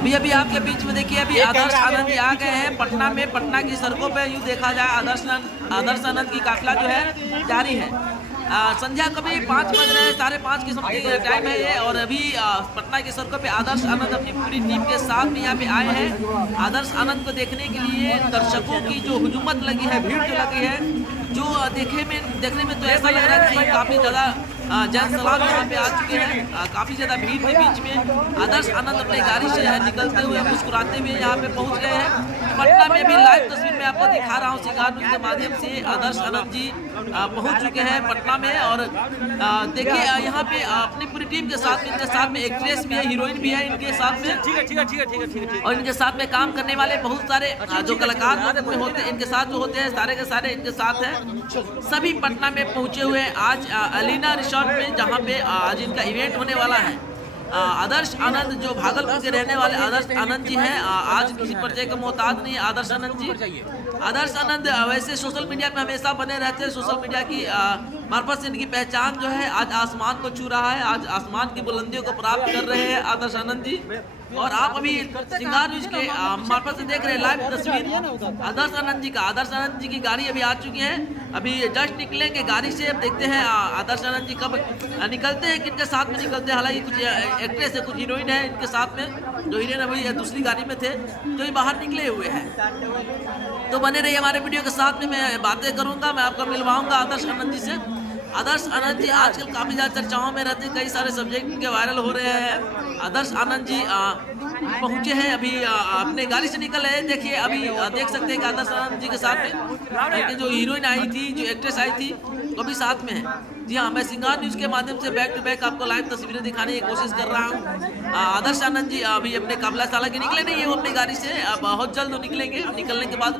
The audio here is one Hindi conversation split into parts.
अभी अभी आपके बीच में देखिए अभी आदर्श आनंद जी आ गए हैं पटना में। पटना की सड़कों पे यूँ देखा जाए आदर्श आनंद की काफिला जो है जारी है। संध्या कभी 5 बज रहे हैं, 5:30 की समथिंग टाइम है ये। और अभी पटना की सड़कों पे आदर्श आनंद अपनी पूरी टीम के साथ में यहाँ पे आए हैं। आदर्श आनंद को देखने के लिए दर्शकों की जो हुजूमत लगी है, भीड़ जो लगी है, जो देखने में तो ऐसा लग रहा है कि काफ़ी ज़्यादा जन सलाम यहाँ पे आ चुके हैं। काफ़ी ज़्यादा भीड़ के बीच में आदर्श आनंद अपनी गाड़ी से निकलते हुए मुस्कुराते हुए यहाँ पे पहुँच गए हैं। पटना में भी लाइव तस्वीर में आपको दिखा रहा हूँ सिंगार न्यूज़ के माध्यम से। आदर्श आनंद जी पहुँच चुके हैं पटना में। और देखिए यहाँ पे अपनी पूरी टीम के साथ में, इनके साथ में एक्ट्रेस भी है, हीरोइन भी है इनके साथ में। ठीक है। और इनके साथ में काम करने वाले बहुत सारे जो कलाकार होते हैं इनके साथ जो होते हैं सारे के सारे इनके साथ हैं। सभी पटना में पहुँचे हुए आज अलीना रिसोर्ट में, जहाँ पे आज इनका इवेंट होने वाला है। आदर्श आनंद जो भागलपुर के रहने वाले आदर्श आनंद जी हैं, आज किसी परिचय का मोहताज नहीं है आदर्श आनंद जी। आदर्श आनंद वैसे सोशल मीडिया पे हमेशा बने रहते हैं। सोशल मीडिया की मार्फत से इनकी पहचान जो है आज आसमान को छू रहा है, आज आसमान की बुलंदियों को प्राप्त कर रहे हैं आदर्श आनंद जी। और आप अभी सिंगार न्यूज के मार्फत से देख रहे हैं लाइव तस्वीर आदर्श आनंद जी का। आदर्श आनंद जी की गाड़ी अभी आ चुकी है, अभी जस्ट निकलेंगे गाड़ी से। अब देखते हैं आदर्श आनंद जी कब निकलते हैं, किनके साथ में निकलते हैं। हालांकि कुछ एक्ट्रेस है, कुछ हीरोइन है इनके साथ में। जो हीरोइन अभी दूसरी गाड़ी में थे, जो ही बाहर निकले हुए हैं। तो बने रहिए हमारे वीडियो के साथ में, मैं बातें करूंगा, मैं आपको मिलवाऊंगा आदर्श आनंद जी से। आदर्श आनंद जी आजकल काफ़ी ज़्यादा चर्चाओं में रहते हैं, कई सारे सब्जेक्ट इनके वायरल हो रहे हैं। आदर्श आनंद जी पहुंचे हैं, अभी अपने गाड़ी से निकल रहे हैं। देखिए अभी देख सकते हैं कि आदर्श आनंद जी के साथ में जो हीरोइन आई थी, जो एक्ट्रेस आई थी, वो भी साथ में है। जी हाँ, मैं सिंगार न्यूज़ के माध्यम से बैक टू बैक आपको लाइव तस्वीरें दिखाने की कोशिश कर रहा हूँ। आदर्श आनंद जी अभी अपने काफिला साला के निकले नहीं है वो अपनी गाड़ी से, बहुत जल्द वो निकलेंगे। निकलने के बाद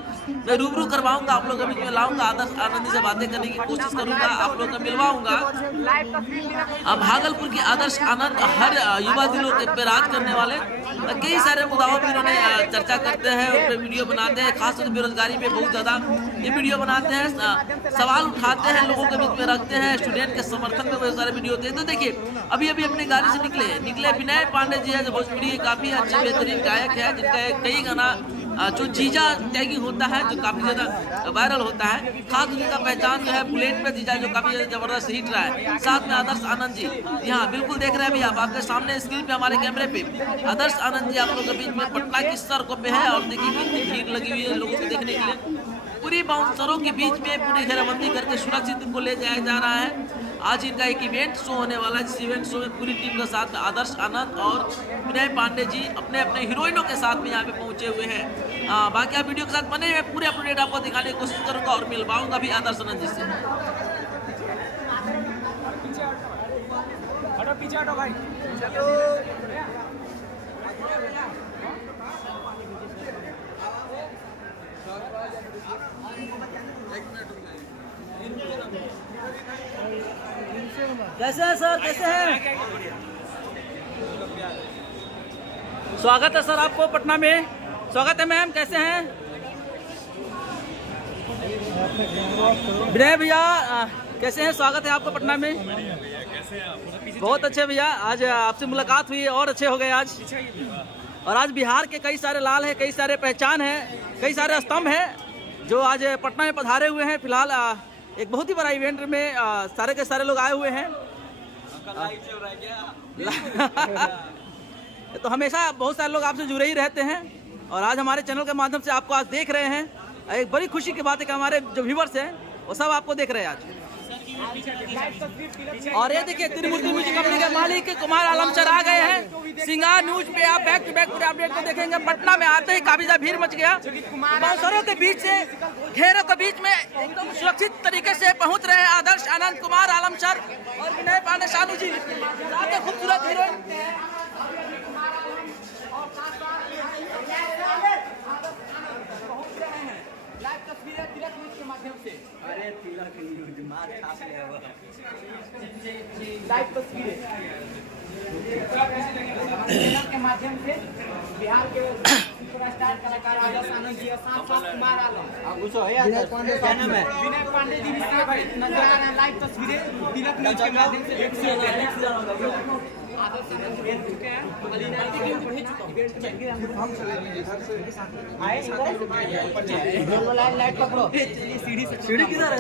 मैं रूबरू करवाऊंगा, आप लोग अभी लाऊंगा, आदर्श आनंद जी से बातें करने की कोशिश करूंगा, आप लोग को मिलवाऊंगा। भागलपुर की आदर्श आनंद हर युवा दिलों पे राज करने वाले, कई सारे मुद्दाओं पर उन्होंने चर्चा करते हैं, उन पर वीडियो बनाते हैं। खासतौर से बेरोजगारी पे बहुत ज़्यादा ये वीडियो बनाते हैं, सवाल उठाते हैं, लोगों के बीच में रखते हैं, स्टूडेंट के समर्थन में बहुत सारे वीडियो होते हैं। तो देखिए अभी अभी अपनी गाड़ी से निकले विनय पांडे जी है, जो भोजपुरी काफ़ी अच्छे बेहतरीन गायक है, जिनका कई गाना जो जीजा टैगिंग होता है जो काफ़ी ज़्यादा वायरल होता है। खास उनका पहचान जो है बुलेट पे जीजा, जो काफ़ी ज़्यादा ज़बरदस्त हिट रहा है। साथ में आदर्श आनंद जी, यहाँ बिल्कुल देख रहे हैं अभी आप, आपके सामने स्क्रीन पे हमारे कैमरे पे आदर्श आनंद जी आप लोगों के बीच में पटना की सड़कों पे है। और देखिए कितनी भीड़ लगी हुई है लोगों को देखने के लिए। पूरी बाउंसरों के बीच में पूरी घेराबंदी करके सुरक्षित इनको ले जाया जा रहा है। आज इनका एक इवेंट शो होने वाला है, जिस इवेंट शो में पूरी टीम के साथ आदर्श आनंद और विनय पांडे जी अपने अपने हीरोइनों के साथ में यहाँ पे पहुँचे हुए हैं। बाकी आप वीडियो के साथ बने हुए, पूरे अपडेट आपको दिखाने की कोशिश करूँगा और मिलवाऊंगा भी आदर्श आनंद जी से। पीछे हटो भाई, कैसे हैं सर, कैसे हैं? स्वागत है सर आपको पटना में, स्वागत है मैम, कैसे हैं? विनय भैया कैसे हैं, स्वागत है आपको पटना में। बहुत अच्छे भैया, आज आपसे मुलाकात हुई और अच्छे हो गए आज। और आज बिहार के कई सारे लाल हैं, कई सारे पहचान हैं, कई सारे स्तंभ हैं जो आज पटना में पधारे हुए हैं। फिलहाल एक बहुत ही बड़ा इवेंट में सारे के सारे लोग आए हुए हैं। तो हमेशा बहुत सारे लोग आपसे जुड़े ही रहते हैं और आज हमारे चैनल के माध्यम से आपको आज देख रहे हैं। एक बड़ी खुशी की बात है कि हमारे जो व्यूवर्स हैं वो सब आपको देख रहे हैं आज। और ये देखिए त्रिमूर्ति म्यूजिक कंपनी के मालिक कुमार आलम सर आ गए हैं। सिंगार न्यूज पे आप बैक टू बैक पूरे अपडेट को देखेंगे। पटना में आते ही काफी ज्यादा भीड़ मच गया, बाउंसरों के बीच से, घेरों के बीच में एकदम सुरक्षित तरीके से पहुंच रहे हैं आदर्श आनंद, कुमार आलम सर और विनय पांडे शानू जी, खूबसूरत हीरोइन। लाइव तस्वीरें तिलक न्यूज के माध्यम से, अरे तिलक न्यूज मार खा लिया वो लाइव तस्वीरें के माध्यम से बिहार के सुपरस्टार कलाकार आदर्श आनंद जी और साथ कुमार आलम विनय पांडे जी भी नजर आ रहे हैं। लाइव तस्वीरें तिलक न्यूज के माध्यम से लाइट पकड़ो, सीढ़ी किधर है?